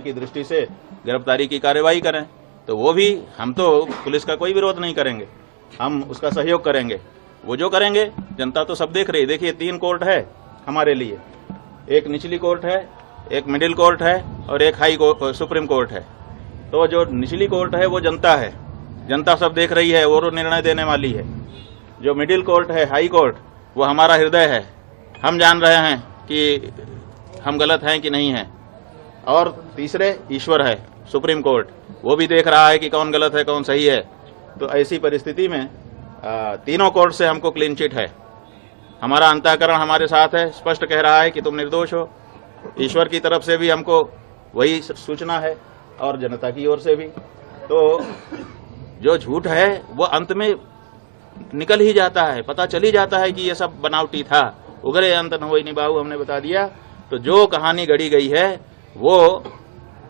की दृष्टि से गिरफ्तारी की कार्यवाही करें, तो वो भी हम तो पुलिस का कोई विरोध नहीं करेंगे, हम उसका सहयोग करेंगे। वो जो करेंगे जनता तो सब देख रही है। देखिए 3 कोर्ट है हमारे लिए, एक निचली कोर्ट है, एक मिडिल कोर्ट है और एक सुप्रीम कोर्ट है। तो जो निचली कोर्ट है वो जनता है, जनता सब देख रही है और निर्णय देने वाली है। जो मिडिल कोर्ट है, हाई कोर्ट, वो हमारा हृदय है, हम जान रहे हैं कि हम गलत हैं कि नहीं हैं। और तीसरे ईश्वर है, सुप्रीम कोर्ट, वो भी देख रहा है कि कौन गलत है कौन सही है। तो ऐसी परिस्थिति में तीनों कोर्ट से हमको क्लीन चिट है। हमारा अंतःकरण हमारे साथ है, स्पष्ट कह रहा है कि तुम निर्दोष हो। ईश्वर की तरफ से भी हमको वही सूचना है और जनता की ओर से भी। तो जो झूठ है वो अंत में निकल ही जाता है, पता चल ही जाता है कि ये सब बनावटी था। उगरे अंत न होई निभाऊ हमने बता दिया। तो जो कहानी गढ़ी गई है वो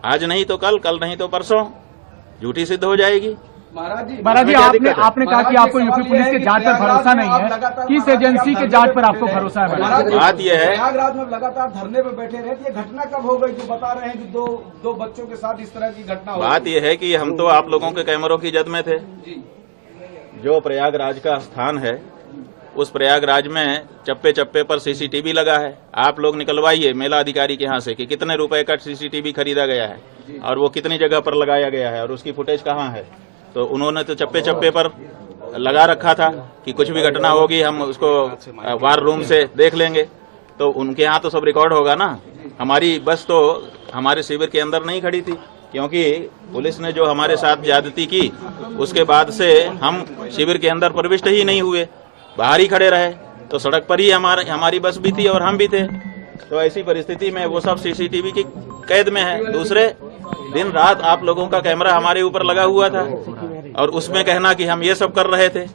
आज नहीं तो कल, कल नहीं तो परसों झूठी सिद्ध हो जाएगी। महाराज जी आपने कहा कि आपको यूपी पुलिस के जांच पर भरोसा नहीं है, किस एजेंसी के जांच पर आपको भरोसा है? बात यह है, प्रयागराज में लगातार धरने पे बैठे रहे, ये घटना कब हो गई जो बता रहे हैं कि दो बच्चों के साथ इस तरह की घटना हो? बात यह है कि हम तो आप लोगों के कैमरों की जद में थे। जो प्रयागराज का स्थान है उस प्रयागराज में चप्पे चप्पे पर सीसीटीवी लगा है। आप लोग निकलवाइए मेला अधिकारी के यहाँ से कि कितने रुपए का सीसीटीवी खरीदा गया है और वो कितनी जगह पर लगाया गया है और उसकी फुटेज कहाँ है। तो उन्होंने तो चप्पे चप्पे पर लगा रखा था कि कुछ भी घटना होगी हम उसको वार रूम से देख लेंगे। तो उनके यहाँ तो सब रिकॉर्ड होगा ना। हमारी बस तो हमारे शिविर के अंदर नहीं खड़ी थी, क्योंकि पुलिस ने जो हमारे साथ ज्यादती की उसके बाद से हम शिविर के अंदर प्रविष्ट ही नहीं हुए, बाहर ही खड़े रहे। तो सड़क पर ही हमारी बस भी थी और हम भी थे। तो ऐसी परिस्थिति में वो सब सीसीटीवी की कैद में है। दूसरे दिन रात आप लोगों का कैमरा हमारे ऊपर लगा हुआ था और उसमें कहना कि हम ये सब कर रहे थे,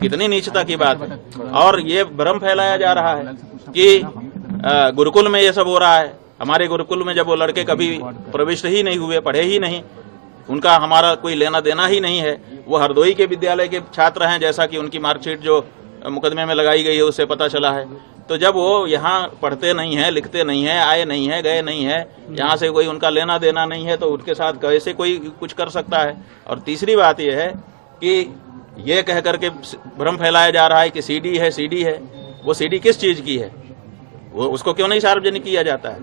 कितनी नीचता की बात है। और ये भ्रम फैलाया जा रहा है कि गुरुकुल में ये सब हो रहा है। हमारे गुरुकुल में जब वो लड़के कभी प्रविष्ट ही नहीं हुए, पढ़े ही नहीं, उनका हमारा कोई लेना देना ही नहीं है। वो हरदोई के विद्यालय के छात्र हैं, जैसा कि उनकी मार्कशीट जो मुकदमे में लगाई गई है उससे पता चला है। तो जब वो यहाँ पढ़ते नहीं है, लिखते नहीं है, आए नहीं है, गए नहीं है, यहाँ से कोई उनका लेना देना नहीं है, तो उनके साथ कैसे कोई कुछ कर सकता है। और तीसरी बात यह है कि ये कह करके भ्रम फैलाया जा रहा है कि सीडी है, सीडी है। वो सीडी किस चीज की है, वो उसको क्यों नहीं सार्वजनिक किया जाता है?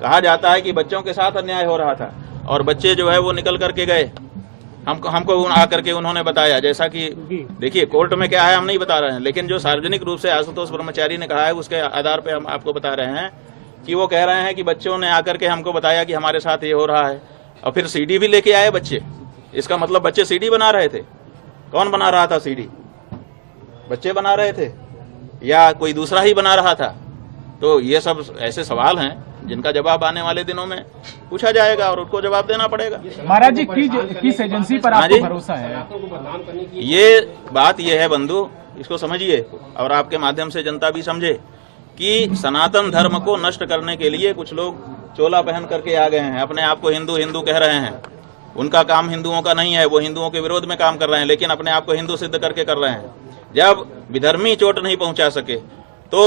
कहा जाता है कि बच्चों के साथ अन्याय हो रहा था और बच्चे जो है वो निकल करके गए, हमको आकर के उन्होंने बताया। जैसा कि देखिए कोर्ट में क्या है हम नहीं बता रहे हैं, लेकिन जो सार्वजनिक रूप से आशुतोष ब्रह्मचारी ने कहा है उसके आधार पे हम आपको बता रहे हैं कि वो कह रहे हैं कि बच्चों ने आकर के हमको बताया कि हमारे साथ ये हो रहा है। और फिर सीडी भी लेके आए बच्चे। इसका मतलब बच्चे सीडी बना रहे थे। कौन बना रहा था सीडी? बच्चे बना रहे थे या कोई दूसरा ही बना रहा था? तो ये सब ऐसे सवाल हैं जिनका जवाब आने वाले दिनों में पूछा जाएगा और उनको जवाब देना पड़ेगा। महाराज जी किस एजेंसी पर आपको भरोसा है? ये बात ये है बंधु, इसको समझिए और आपके माध्यम से जनता भी समझे कि सनातन धर्म को नष्ट करने के लिए कुछ लोग चोला पहन करके आ गए हैं, अपने आप को हिंदू हिंदू कह रहे हैं। उनका काम हिंदुओं का नहीं है, वो हिंदुओं के विरोध में काम कर रहे हैं, लेकिन अपने आप को हिंदू सिद्ध करके कर रहे हैं। जब विधर्मी चोट नहीं पहुंचा सके तो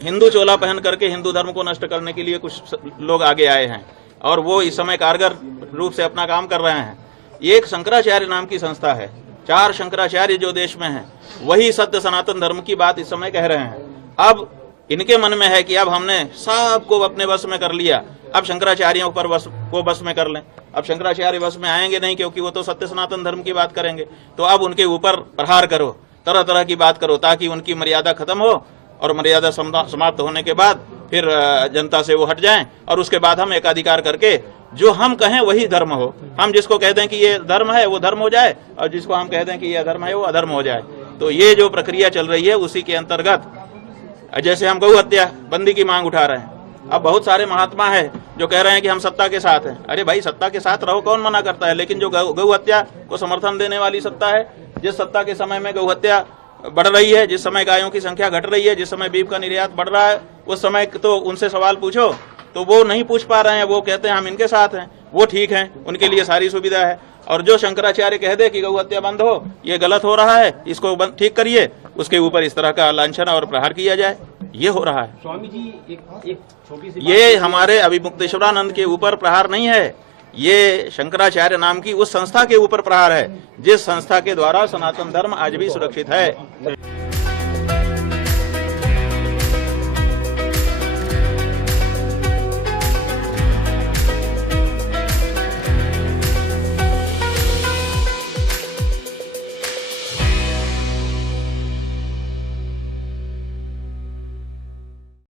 हिंदू चोला पहन करके हिंदू धर्म को नष्ट करने के लिए कुछ लोग आगे आए हैं और वो इस समय कारगर रूप से अपना काम कर रहे हैं। एक शंकराचार्य नाम की संस्था है, 4 शंकराचार्य जो देश में हैं, वही सत्य सनातन धर्म की बात इस समय कह रहे हैं। अब इनके मन में है कि अब हमने सबको अपने वश में कर लिया, अब शंकराचार्यों पर बस में कर लें। अब शंकराचार्य बस में आएंगे नहीं, क्योंकि वो तो सत्य सनातन धर्म की बात करेंगे। तो अब उनके ऊपर प्रहार करो, तरह तरह की बात करो, ताकि उनकी मर्यादा खत्म हो और मर्यादा समाप्त होने के बाद फिर जनता से वो हट जाएं और उसके बाद हम एकाधिकार करके जो हम कहें वही धर्म हो। हम जिसको कह दें कि ये धर्म है वो धर्म हो जाए और जिसको हम कह दें कि ये अधर्म है वो अधर्म हो जाए। तो ये जो प्रक्रिया चल रही है उसी के अंतर्गत जैसे हम गौ हत्या बंदी की मांग उठा रहे हैं। अब बहुत सारे महात्मा है जो कह रहे हैं कि हम सत्ता के साथ हैं। अरे भाई, सत्ता के साथ रहो, कौन मना करता है? लेकिन जो गौ हत्या को समर्थन देने वाली सत्ता है, जिस सत्ता के समय में गौ हत्या बढ़ रही है, जिस समय गायों की संख्या घट रही है, जिस समय बीफ का निर्यात बढ़ रहा है, उस समय तो उनसे सवाल पूछो तो वो नहीं पूछ पा रहे हैं। वो कहते हैं हम इनके साथ हैं, वो ठीक हैं, उनके लिए सारी सुविधा है। और जो शंकराचार्य कह दे कि गौ हत्या बंद हो, ये गलत हो रहा है, इसको ठीक करिए, उसके ऊपर इस तरह का लांछन और प्रहार किया जाए, ये हो रहा है। स्वामी जी एक छोटी सी ये हमारे अभिमुक्तेश्वरानंद के ऊपर प्रहार नहीं है, ये शंकराचार्य नाम की उस संस्था के ऊपर प्रहार है जिस संस्था के द्वारा सनातन धर्म आज भी सुरक्षित है।